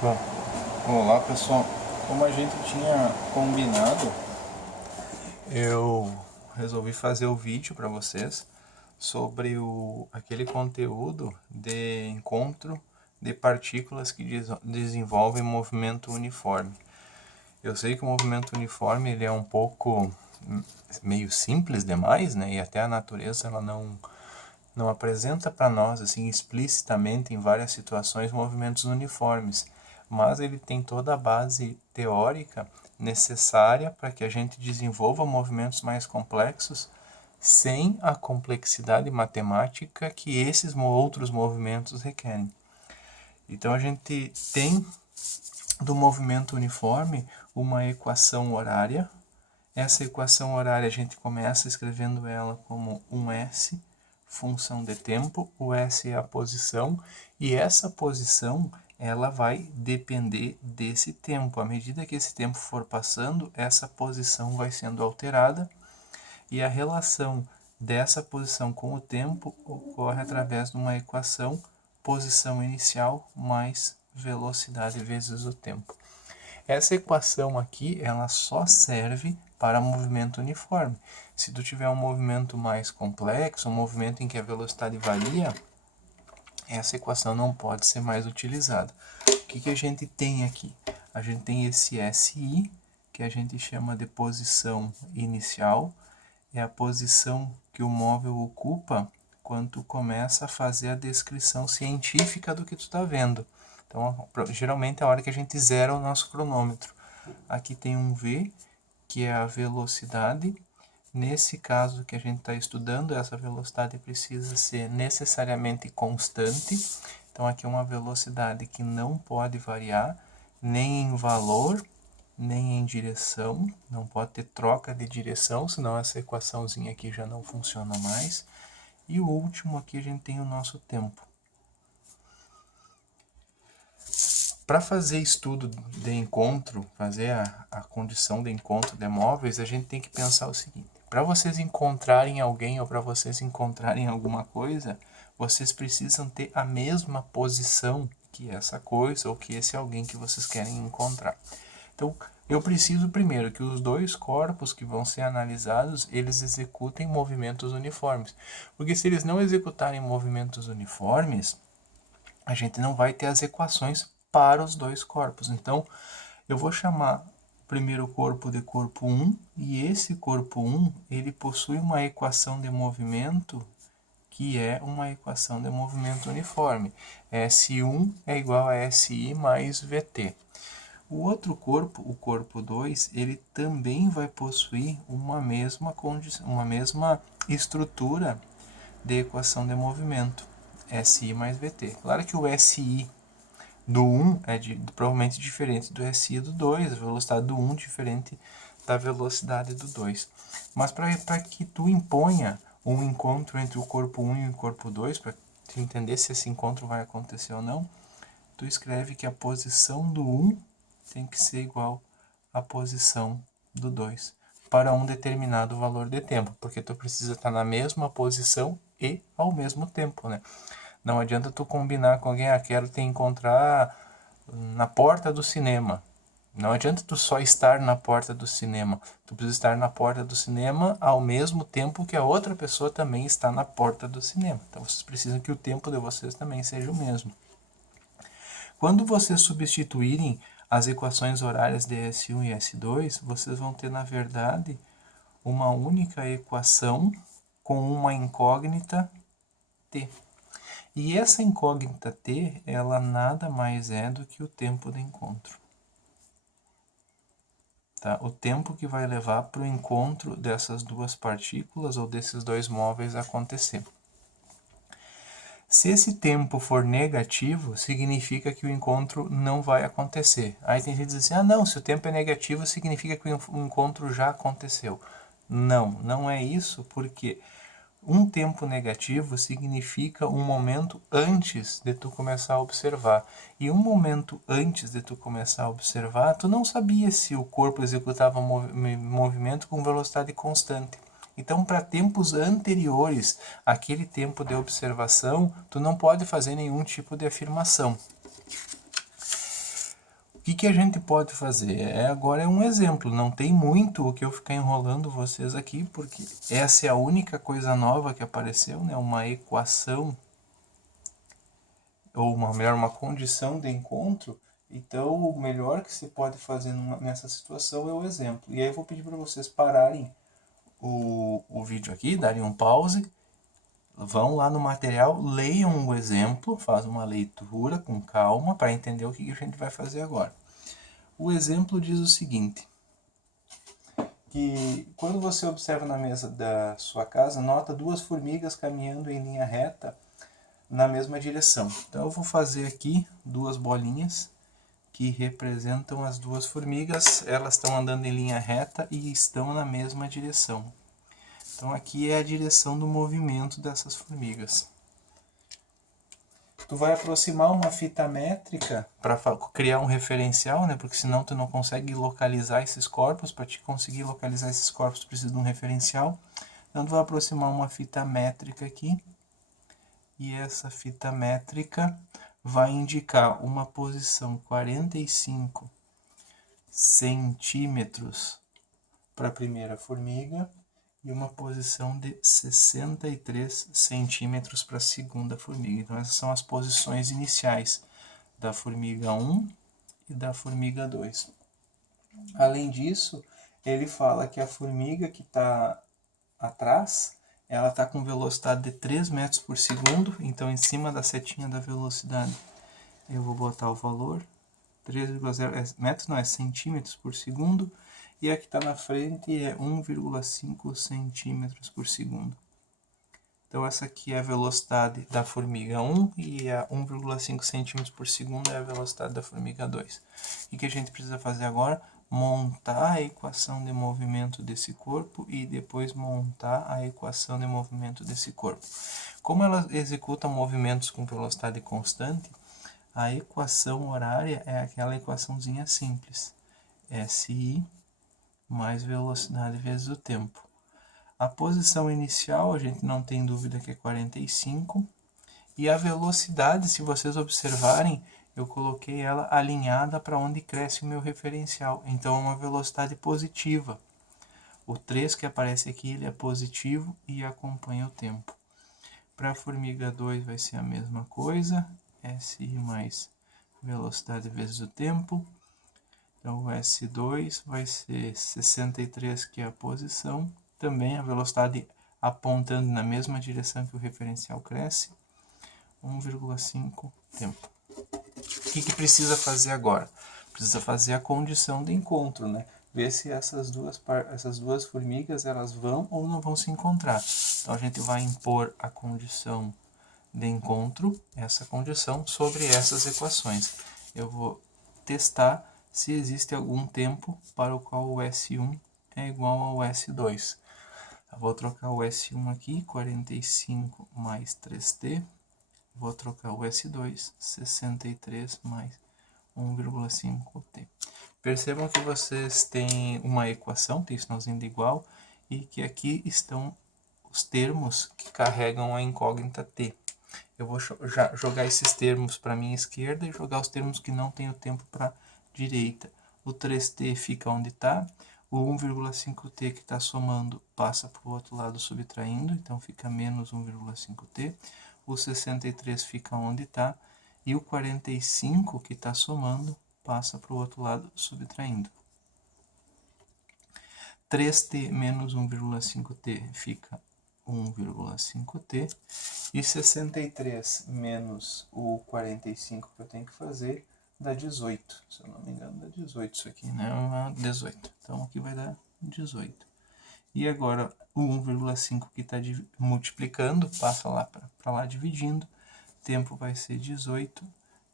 Bom, olá pessoal, como a gente tinha combinado, eu resolvi fazer o vídeo para vocês sobre aquele conteúdo de encontro de partículas que desenvolvem movimento uniforme. Eu sei que o movimento uniforme ele é um pouco meio simples demais, né? E até a natureza ela não apresenta para nós assim explicitamente em várias situações movimentos uniformes, mas ele tem toda a base teórica necessária para que a gente desenvolva movimentos mais complexos sem a complexidade matemática que esses outros movimentos requerem. Então a gente tem do movimento uniforme uma equação horária. Essa equação horária a gente começa escrevendo ela como um S, função de tempo, o S é a posição, e essa posição ela vai depender desse tempo. À medida que esse tempo for passando, essa posição vai sendo alterada, e a relação dessa posição com o tempo ocorre através de uma equação posição inicial mais velocidade vezes o tempo. Essa equação aqui, ela só serve para movimento uniforme. Se tu tiver um movimento mais complexo, um movimento em que a velocidade varia, essa equação não pode ser mais utilizada. O que a gente tem aqui? A gente tem esse SI, que a gente chama de posição inicial, é a posição que o móvel ocupa quando tu começa a fazer a descrição científica do que tu está vendo. Então, geralmente é a hora que a gente zera o nosso cronômetro. Aqui tem um V, que é a velocidade. Nesse caso que a gente está estudando, essa velocidade precisa ser necessariamente constante. Então, aqui é uma velocidade que não pode variar, nem em valor, nem em direção. Não pode ter troca de direção, senão essa equaçãozinha aqui já não funciona mais. E o último aqui a gente tem o nosso tempo. Para fazer estudo de encontro, fazer a condição de encontro de móveis, a gente tem que pensar o seguinte: para vocês encontrarem alguém ou para vocês encontrarem alguma coisa, vocês precisam ter a mesma posição que essa coisa ou que esse alguém que vocês querem encontrar. Então, eu preciso primeiro que os dois corpos que vão ser analisados, eles executem movimentos uniformes. Porque se eles não executarem movimentos uniformes, a gente não vai ter as equações para os dois corpos. Então, eu vou chamar o primeiro corpo de corpo 1, e esse corpo 1, ele possui uma equação de movimento que é uma equação de movimento uniforme. S1 é igual a SI mais VT. O outro corpo, o corpo 2, ele também vai possuir uma mesma estrutura de equação de movimento, SI mais VT. Claro que o SI do 1 é provavelmente diferente do SI do 2, a velocidade do 1 diferente da velocidade do 2. Mas para que tu imponha um encontro entre o corpo 1 e o corpo 2, para tu entender se esse encontro vai acontecer ou não, tu escreve que a posição do 1 tem que ser igual à posição do 2 para um determinado valor de tempo, porque tu precisa estar na mesma posição e ao mesmo tempo, né? Não adianta tu combinar com alguém, quero te encontrar na porta do cinema. Não adianta tu só estar na porta do cinema. Tu precisa estar na porta do cinema ao mesmo tempo que a outra pessoa também está na porta do cinema. Então vocês precisam que o tempo de vocês também seja o mesmo. Quando vocês substituírem as equações horárias de S1 e S2, vocês vão ter, na verdade, uma única equação com uma incógnita t. E essa incógnita t, ela nada mais é do que o tempo de encontro. Tá? O tempo que vai levar para o encontro dessas duas partículas ou desses dois móveis acontecer. Se esse tempo for negativo, significa que o encontro não vai acontecer. Aí tem gente que diz assim, não, se o tempo é negativo, significa que o encontro já aconteceu. Não, não é isso, porque um tempo negativo significa um momento antes de tu começar a observar. E um momento antes de tu começar a observar, tu não sabia se o corpo executava movimento com velocidade constante. Então, para tempos anteriores àquele tempo de observação, tu não pode fazer nenhum tipo de afirmação. que a gente pode fazer? Agora é um exemplo, não tem muito o que eu ficar enrolando vocês aqui, porque essa é a única coisa nova que apareceu, né? Uma equação, ou melhor, uma condição de encontro. Então, o melhor que se pode fazer nessa situação é o exemplo. E aí eu vou pedir para vocês pararem o vídeo aqui, darem um pause, vão lá no material, leiam o exemplo, fazem uma leitura com calma para entender o que a gente vai fazer agora. O exemplo diz o seguinte, que quando você observa na mesa da sua casa, nota duas formigas caminhando em linha reta na mesma direção. Então eu vou fazer aqui duas bolinhas que representam as duas formigas, elas estão andando em linha reta e estão na mesma direção. Então aqui é a direção do movimento dessas formigas. Tu vai aproximar uma fita métrica para criar um referencial, né? Porque senão tu não consegue localizar esses corpos. Para te conseguir localizar esses corpos, tu precisa de um referencial. Então tu vai aproximar uma fita métrica aqui. E essa fita métrica vai indicar uma posição 45 centímetros para a primeira formiga e uma posição de 63 centímetros para a segunda formiga. Então essas são as posições iniciais da formiga 1 e da formiga 2. Além disso, ele fala que a formiga que está atrás, ela está com velocidade de 3 metros por segundo, então em cima da setinha da velocidade eu vou botar o valor, 3,0 metros, não, é centímetros por segundo, e a que está na frente é 1,5 centímetros por segundo. Então essa aqui é a velocidade da formiga 1 e a 1,5 centímetros por segundo é a velocidade da formiga 2. O que a gente precisa fazer agora? Montar a equação de movimento desse corpo e depois montar a equação de movimento desse corpo. Como ela executa movimentos com velocidade constante, a equação horária é aquela equaçãozinha simples. SI mais velocidade vezes o tempo. A posição inicial, a gente não tem dúvida que é 45. E a velocidade, se vocês observarem, eu coloquei ela alinhada para onde cresce o meu referencial. Então é uma velocidade positiva. O 3 que aparece aqui, ele é positivo e acompanha o tempo. Para a formiga 2 vai ser a mesma coisa. SI mais velocidade vezes o tempo. Então o S2 vai ser 63, que é a posição. Também a velocidade apontando na mesma direção que o referencial cresce. 1,5 tempo. O que precisa fazer agora? Precisa fazer a condição de encontro, né? Ver se essas duas formigas elas vão ou não vão se encontrar. Então a gente vai impor a condição de encontro, essa condição, sobre essas equações. Eu vou testar se existe algum tempo para o qual o S1 é igual ao S2. Eu vou trocar o S1 aqui, 45 mais 3t. Vou trocar o S2, 63 mais 1,5t. Percebam que vocês têm uma equação, tem sinalzinho de igual, e que aqui estão os termos que carregam a incógnita t. Eu vou já jogar esses termos para a minha esquerda e jogar os termos que não tem o tempo para a direita. O 3t fica onde está, o 1,5t que está somando passa para o outro lado subtraindo, então fica menos 1,5t. O 63 fica onde está, e o 45 que está somando passa para o outro lado subtraindo. 3t menos 1,5t fica 1,5t, e 63 menos o 45 que eu tenho que fazer dá 18, se eu não me engano dá 18 isso aqui, né? 18, então aqui vai dar 18. E agora o 1,5 que está multiplicando, passa lá para lá dividindo, tempo vai ser 18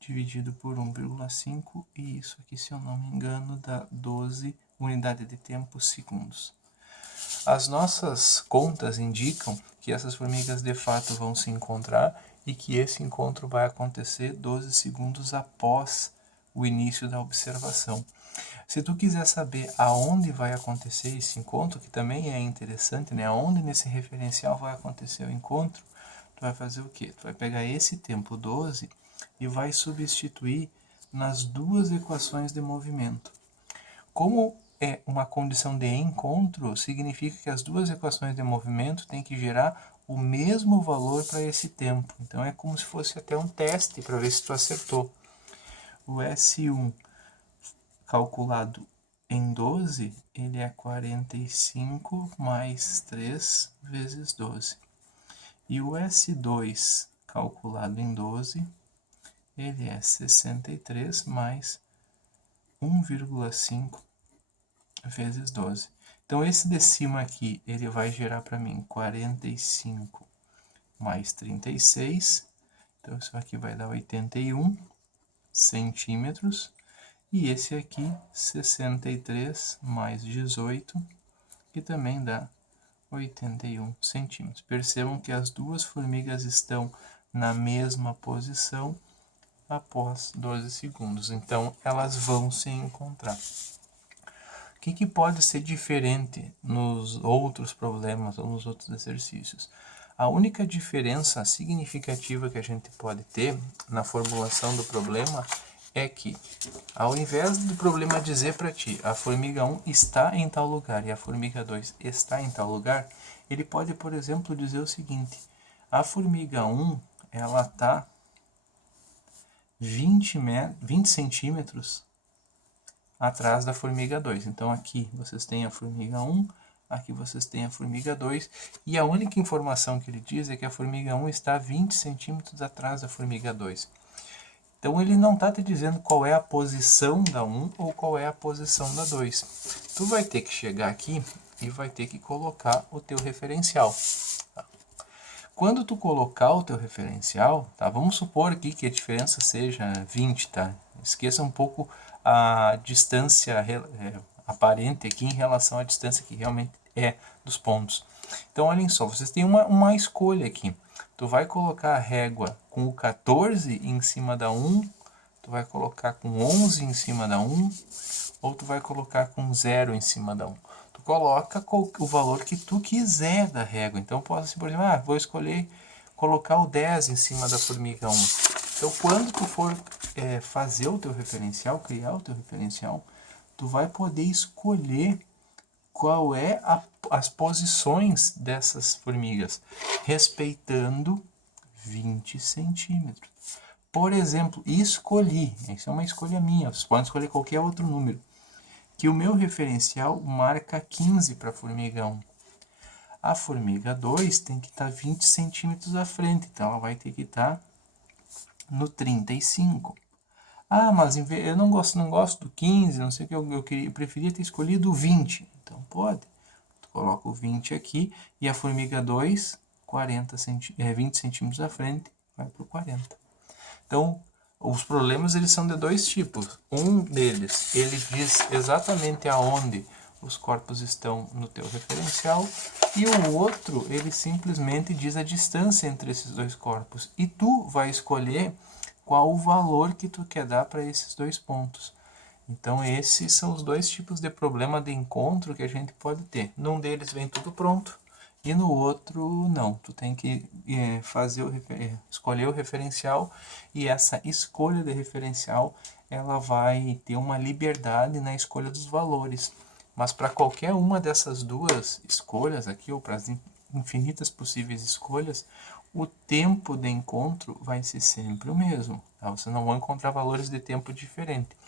dividido por 1,5, e isso aqui, se eu não me engano, dá 12 unidades de tempo segundos. As nossas contas indicam que essas formigas de fato vão se encontrar e que esse encontro vai acontecer 12 segundos após o início da observação. Se tu quiser saber aonde vai acontecer esse encontro, que também é interessante, né? Aonde nesse referencial vai acontecer o encontro, tu vai fazer o quê? Tu vai pegar esse tempo 12 e vai substituir nas duas equações de movimento. Como é uma condição de encontro, significa que as duas equações de movimento têm que gerar o mesmo valor para esse tempo. Então é como se fosse até um teste para ver se tu acertou. O S1 calculado em 12, ele é 45 mais 3 vezes 12. E o S2 calculado em 12, ele é 63 mais 1,5 vezes 12. Então, esse de cima aqui, ele vai gerar para mim 45 mais 36. Então, isso aqui vai dar 81 centímetros. E esse aqui, 63 mais 18, que também dá 81 centímetros. Percebam que as duas formigas estão na mesma posição após 12 segundos. Então, elas vão se encontrar. O que pode ser diferente nos outros problemas ou nos outros exercícios? A única diferença significativa que a gente pode ter na formulação do problema é que, ao invés do problema dizer para ti, a formiga 1 está em tal lugar e a formiga 2 está em tal lugar, ele pode, por exemplo, dizer o seguinte: a formiga 1 ela está 20 centímetros atrás da formiga 2. Então aqui vocês têm a formiga 1, aqui vocês têm a formiga 2, e a única informação que ele diz é que a formiga 1 está 20 centímetros atrás da formiga 2. Então ele não está te dizendo qual é a posição da 1 ou qual é a posição da 2. Tu vai ter que chegar aqui e vai ter que colocar o teu referencial. Tá? Quando tu colocar o teu referencial, tá? Vamos supor aqui que a diferença seja 20, tá? Esqueça um pouco a distância aparente aqui em relação à distância que realmente é dos pontos. Então, olhem só, vocês têm uma escolha aqui. Tu vai colocar a régua com o 14 em cima da 1, tu vai colocar com 11 em cima da 1, ou tu vai colocar com 0 em cima da 1. Tu coloca o valor que tu quiser da régua. Então, pode ser, por exemplo, vou escolher colocar o 10 em cima da formiga 1. Então, quando tu for fazer o teu referencial, criar o teu referencial, tu vai poder escolher qual é as posições dessas formigas, respeitando 20 centímetros. Por exemplo, escolhi, isso é uma escolha minha, vocês podem escolher qualquer outro número, que o meu referencial marca 15 para a formiga 1. A formiga 2 tem que estar 20 centímetros à frente, então ela vai ter que estar no 35. Ah, mas eu não gosto do 15, não sei o que, eu preferia ter escolhido o 20. Então pode. Tu coloca o 20 aqui e a formiga 2, 20 centímetros à frente, vai para o 40. Então, os problemas eles são de dois tipos. Um deles, ele diz exatamente aonde os corpos estão no teu referencial, e o outro, ele simplesmente diz a distância entre esses dois corpos. E tu vai escolher qual o valor que tu quer dar para esses dois pontos. Então, esses são os dois tipos de problema de encontro que a gente pode ter. Num deles vem tudo pronto, e no outro não. Tu tem que escolher o referencial, e essa escolha de referencial ela vai ter uma liberdade na escolha dos valores. Mas para qualquer uma dessas duas escolhas aqui, ou para as infinitas possíveis escolhas, o tempo de encontro vai ser sempre o mesmo. Tá? Você não vai encontrar valores de tempo diferentes.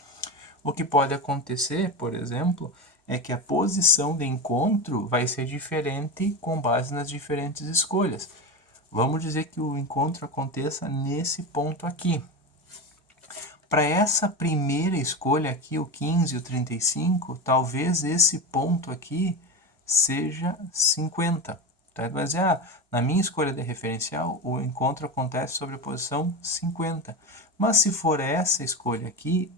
O que pode acontecer, por exemplo, é que a posição de encontro vai ser diferente com base nas diferentes escolhas. Vamos dizer que o encontro aconteça nesse ponto aqui. Para essa primeira escolha aqui, o 15 e o 35, talvez esse ponto aqui seja 50. Tá? Vai dizer, na minha escolha de referencial, o encontro acontece sobre a posição 50. Mas se for essa escolha aqui,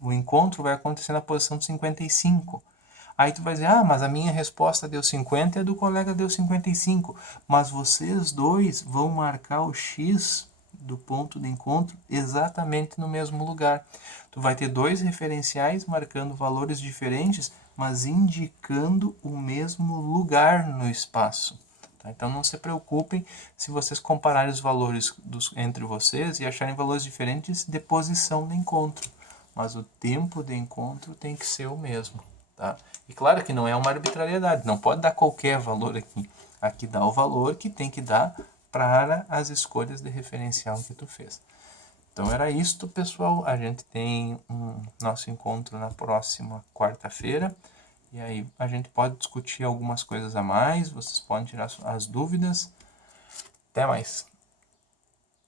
o encontro vai acontecer na posição 55. Aí tu vai dizer, mas a minha resposta deu 50 e a do colega deu 55. Mas vocês dois vão marcar o X do ponto de encontro exatamente no mesmo lugar. Tu vai ter dois referenciais marcando valores diferentes, mas indicando o mesmo lugar no espaço. Tá? Então não se preocupem se vocês compararem os valores entre vocês e acharem valores diferentes de posição de encontro. Mas o tempo de encontro tem que ser o mesmo. Tá? E claro que não é uma arbitrariedade, não pode dar qualquer valor aqui. Aqui dá o valor que tem que dar para as escolhas de referencial que tu fez. Então era isto, pessoal. A gente tem nosso encontro na próxima quarta-feira. E aí a gente pode discutir algumas coisas a mais, vocês podem tirar as dúvidas. Até mais!